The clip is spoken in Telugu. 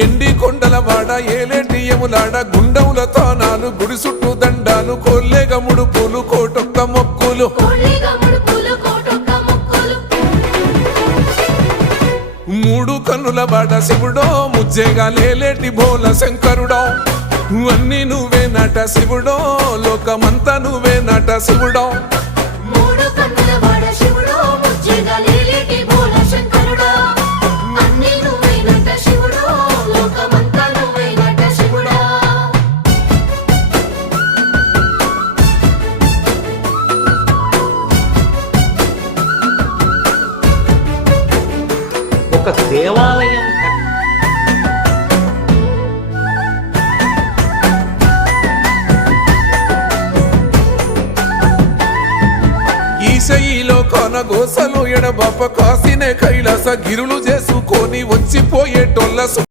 ఎండి కొండల వాడ ఏలేటియములాడ గుండముల తానాలు గుడి చుట్టూ దండాలు కోల్లేగ ముడుపులు కోటొక్క మొక్కులు మూడు కన్నుల వాడ శివుడో ముజ్జేగా లేలేటి బోల శంకరుడో అన్ని నువ్వే నట శివుడో లోకమంతా నువ్వే నట శివుడో ఒక దేవాలయం ఈశయిలో కొనగోసలు ఎడబాప కాసినే కైలాస గిరులు చేసుకొని వచ్చిపోయేటోళ్ళ